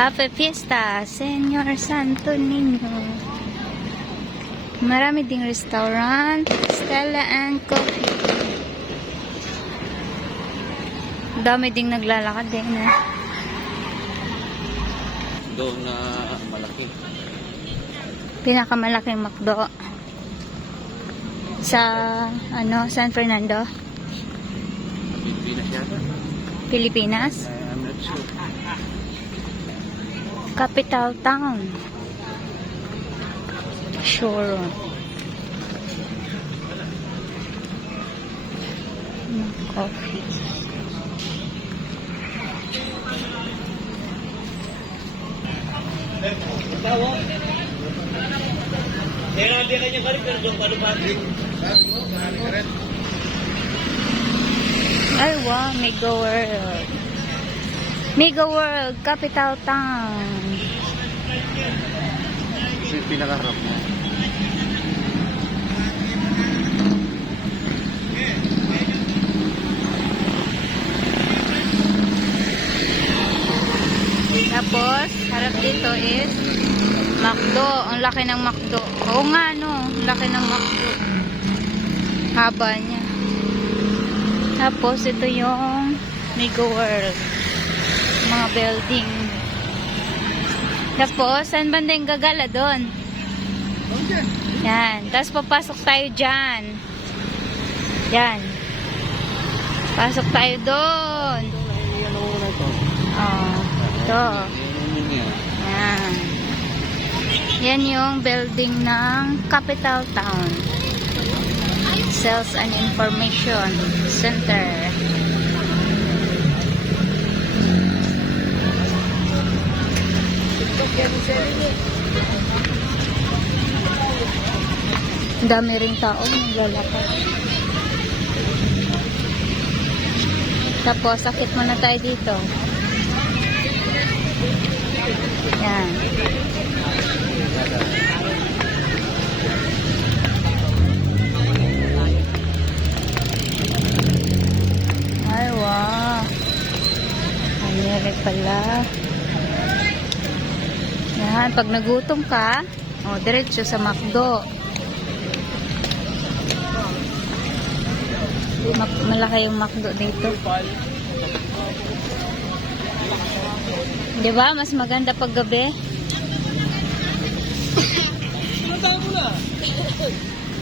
Happy Fiesta, Señor Santo Niño. Marami ding restaurant, Stella and Coffee. Dami ding naglalakad din. Doon na malaki. Pinakamalaking McDo sa San Fernando, Pilipinas yata. Pilipinas. I'm not sure. Capital town. Sure. Coffee. Ay, wow, Mega World. Mega World, capital town. Ito yung pinaka-harap mo. Tapos, harap dito is McDo. Ang laki ng McDo. Oo nga, no. Ang laki ng McDo. Haba niya. Tapos, ito yung Mega World. Mga building. Tapos, saan banda yung gagala doon? Yan. Tapos, papasok tayo dyan. Yan. Pasok tayo doon. Oh, ito. Yan. Yan yung building ng Capital Town. Sales and Information Center. Dami ring tao naglalakad. Tapos, sakit muna tayo dito. Yan. Ay, wow. Nangyari pala. Yan, pag nagutom ka, diretso sa McDo. Malaki yung McDo dito. Di ba? Mas maganda pag gabi.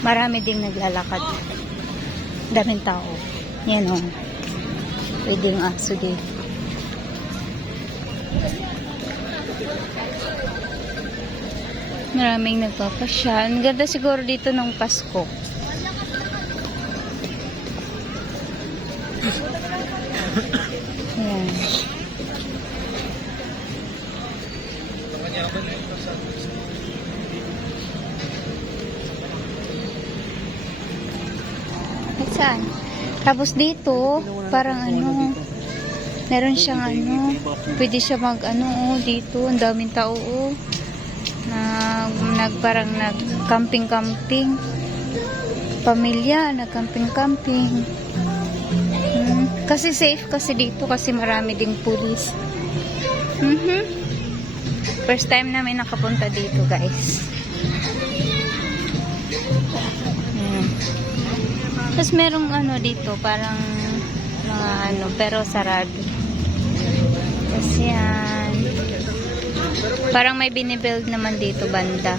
Marami ding naglalakad. Daming tao. Yan o. Pwede yung aso dito. Maraming nagpapasya. Ang ganda siguro dito ng Pasko. Ayan. Saan? Tapos dito, parang meron siyang pwede siya dito, ang daming tao, parang nag-camping-camping. Pamilya, nag-camping-camping. Kasi safe kasi dito, kasi marami ding pulis. First time namin nakapunta dito, guys. Tapos merong dito, parang mga pero sarado. Kasi yan. Parang may binibuild naman dito banda.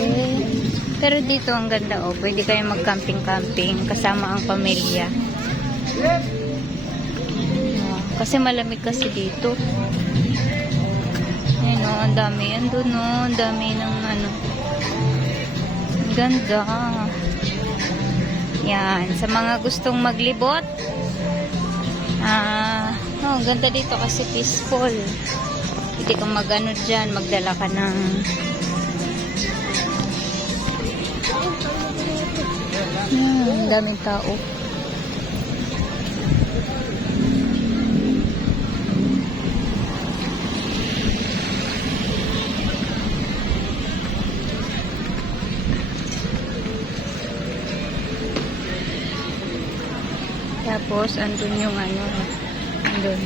Okay. Pero dito ang ganda, pwede kayo mag-camping-camping kasama ang pamilya. Kasi malamig kasi dito. Ayun ang dami. Andun ang dami ng ganda. Yan. Sa mga gustong maglibot, ganda dito kasi peaceful. Pwede kang dyan, magdala ka ng daming tao. Tapos, andun yung ano, andun.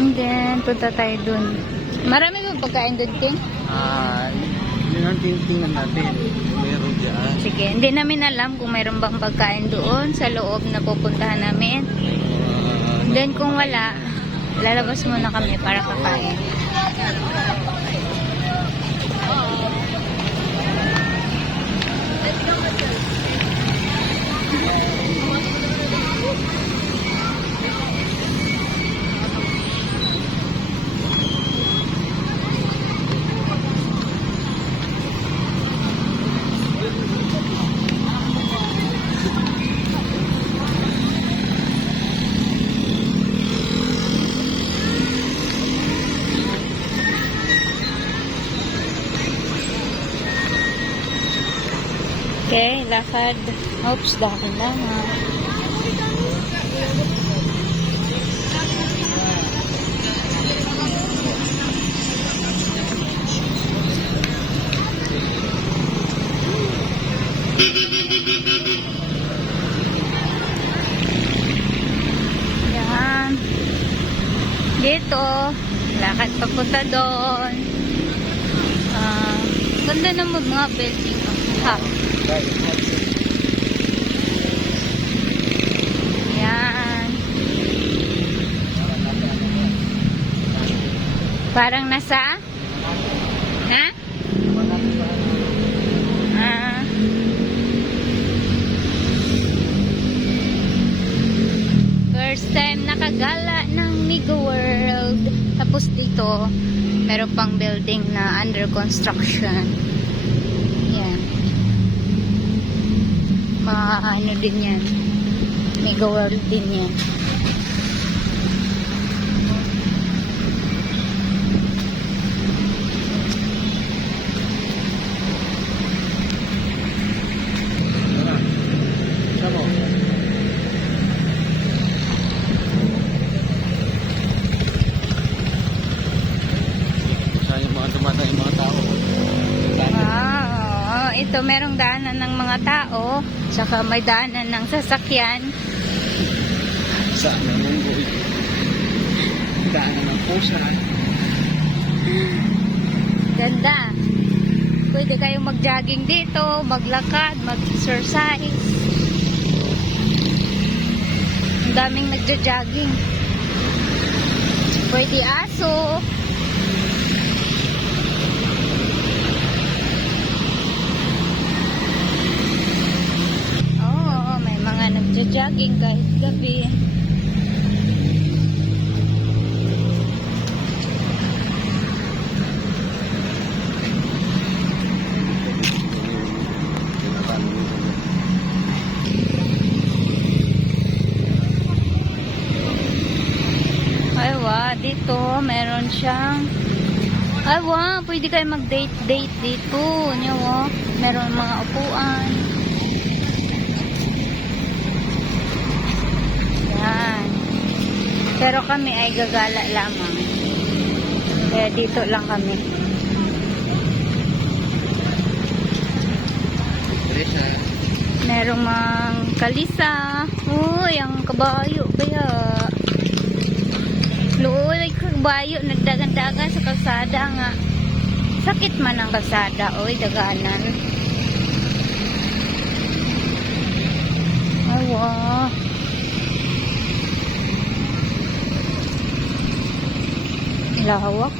And then, punta tayo dun. Marami ba pagkain dun, Ting? Yun ang tingnan natin. Meron dyan. Sige, hindi namin alam kung mayroon bang pagkain doon sa loob na pupuntahan namin. Then kung wala, lalabas muna kami para kakain. Okay, lakad. Oops, dahil lang ha. Yan. Dito, lakad papunta doon. Ganda naman mga building. Ha. Yan. Parang nasa? Ha? First time nakagala ng Mega World. Tapos dito, meron pang building na under construction. Yan. Ano din yan. Mega World din yan. Saan yung mga dumatang yung mga tao? Ito merong daanan ng mga tao, saka may daanan ng sasakyan. Saan naman po ito? Daanan ng pusa. Ganda. Pwede kayong mag-jogging dito, maglakad, mag-exercise. Ang daming nagja-jogging. Pwede aso. Nagja-jogging kahit gabi. Aywa, dito meron siyang aywa, pwede kayo mag-date dito. Nyo, meron mga upuan. Yan. Pero kami ay gagala lamang. Kaya dito lang kami. Merong mga kalisa. Uy, ang kabayo kaya. Luoy, kabayo. Nagdagan-dagan sa kalsada nga. Sakit man ang kalsada. Uy, daganan. Ay, wow. Lawak.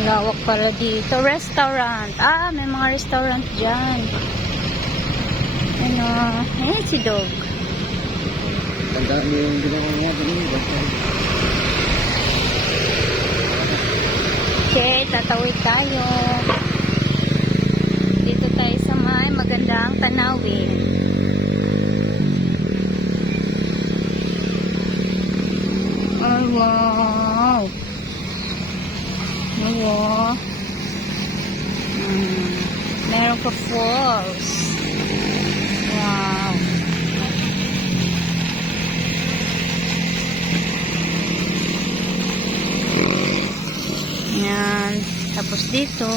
Lawak pala dito. Restaurant. May mga restaurant dyan. Ano? Si Dog. Ang dami yung ginawa nga doon. Okay, tatawid tayo. Dito tayo sa may magandang tanawin. Oh, wow. Oh, wow. Meron pa falls. Wow. Yan. Tapos dito,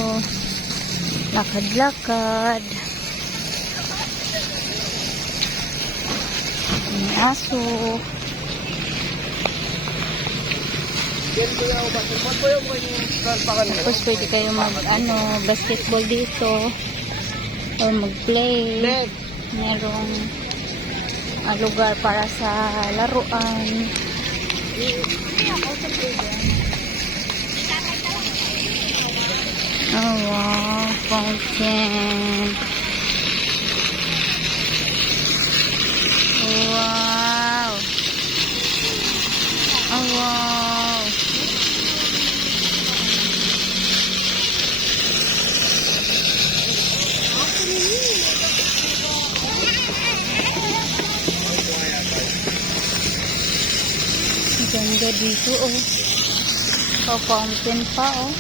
lakad-lakad. May aso. Tapos pwede kayo basketball dito. O mag-play. Merong lugar para sa laruan. Oh wow, fountain. Wow. Oh wow. Ganda dito oh. Oh, fountain pa oh.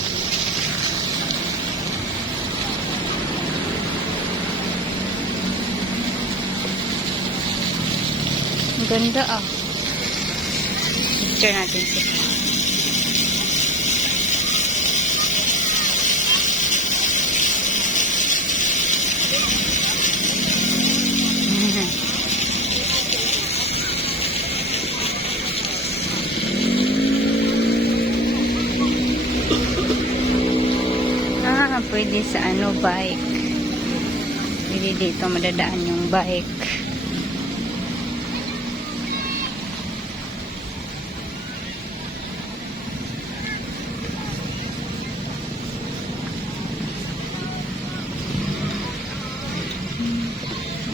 Ang ganda ah. Picture natin siya. Pwede sa bike. Pwede dito madadaan yung bike.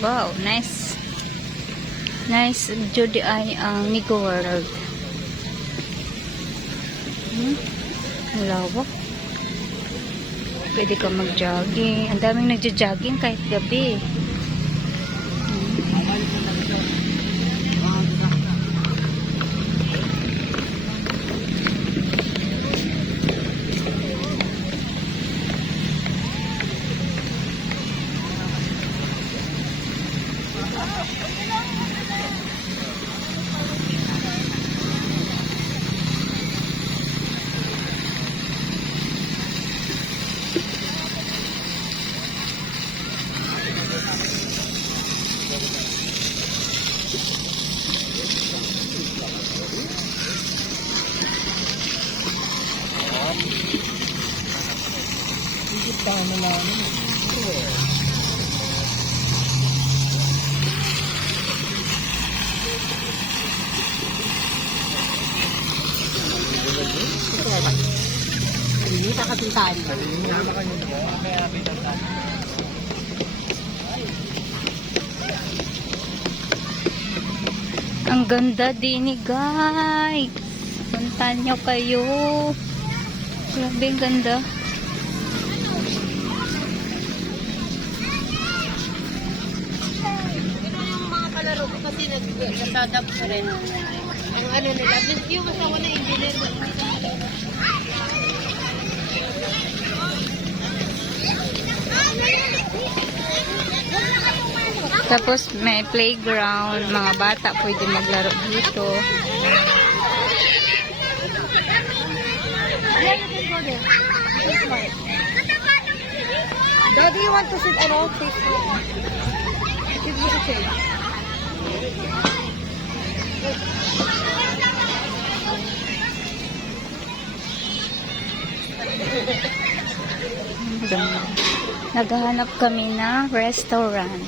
Wow, nice. Nice Judy ay ang Nico World. Lawak. Pwede ka mag-jogging. Ang daming nagja-jogging kahit gabi. Ang ganda din guys. Puntahan nyo kayo. Grabe ang ganda. Yung mga kalaro ko kasi nag-sadap ko rin. Ang ano nila, yung asawa na engineer. Tapos may playground, mga bata pwede maglaro dito. Daddy, you want to sit around? Give me the chair. Naghahanap kami ng restaurant.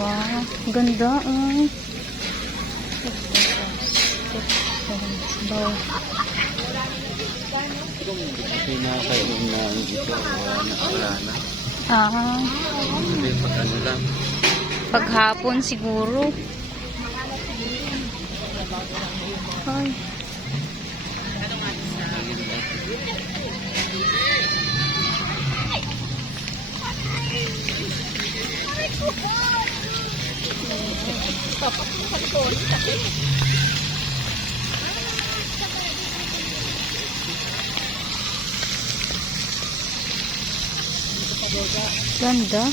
Wow, ganda oh. Pinakainom na dito. Wala na. Ah, Sabi pag ano lang. paghapon siguro. Ay. Ganda.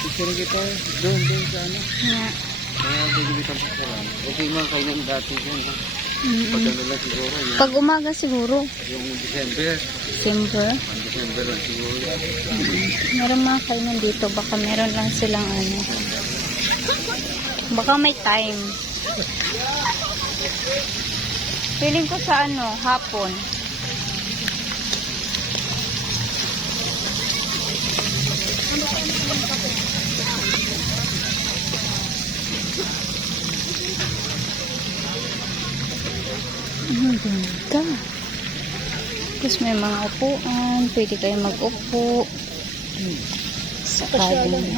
Picture kita doon sa ano. Yeah. Kaya bibili ka pa lang. Okay mga kainan dati dyan. Ha? Pag ano lang siguro. Pag umaga siguro. Yung December. December. Ang December lang siguro. Meron mga kainan dito. Baka meron lang silang ano. Baka may time. Feeling ko sa ano, hapon. Ang ganda. Tapos may mga upuan. Pwede kayo mag-upo. Sa kanan.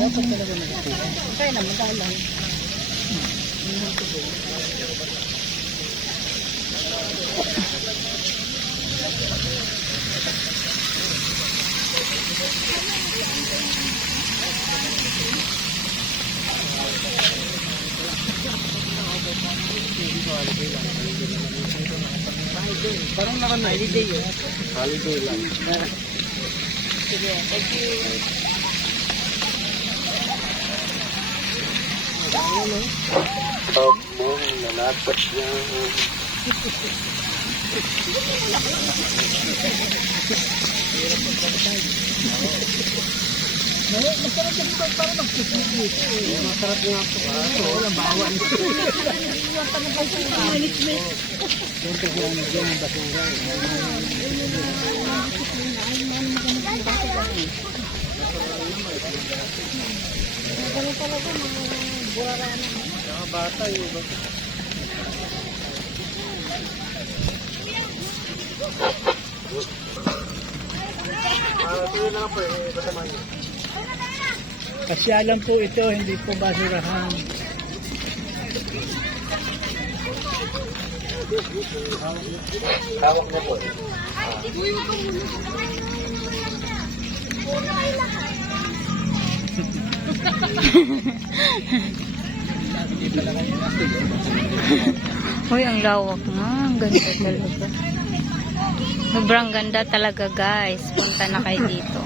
Kaya naman dalang. Parang holiday yun. Holiday lang. Sige, thank you. Tabong nalapat niya. Masarap nga ito. Walang bawang. Bata yun. Kasyalan po ito, hindi po basurahan. Hawak na po. Uy, ang lawak nga. Ang ganda talaga. Sobrang ganda talaga, guys. Punta na kayo dito.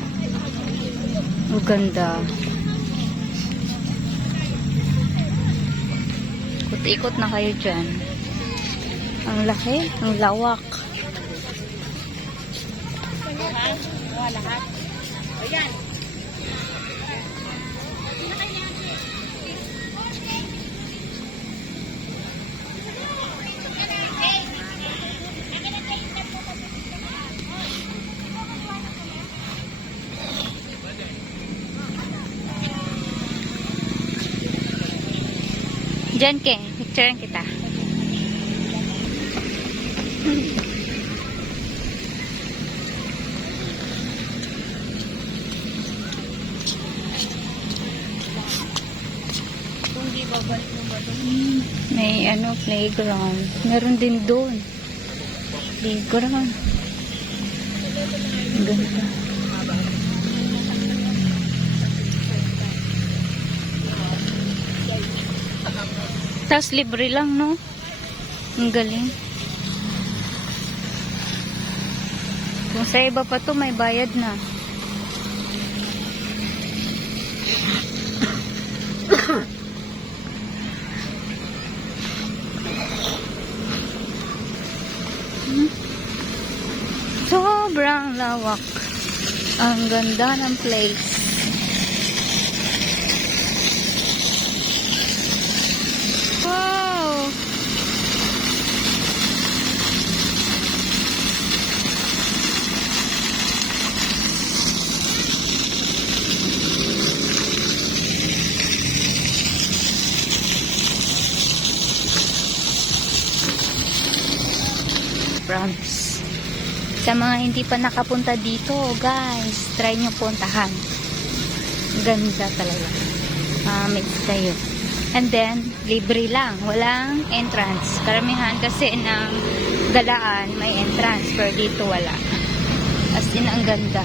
Ang ganda. Ikot-ikot na kayo dyan. Ang laki. Ang lawak. Lahat. Ayan. Diyan, King. Picturean kita. Kung di babalik mo ba doon? May ano, playground. Meron din doon. Playground. Ang ganda. Tapos libre lang, no? Ang galing. Kung sa iba pa to, may bayad na. Sobrang lawak. Ang ganda ng place. Wow! promise. Sa mga hindi pa nakapunta dito, guys, try nyo puntahan. Ganda talaga. Mix kayo. And then, libre lang. Walang entrance. Karamihan kasi ng galaan may entrance, pero dito wala. As in, ang ganda.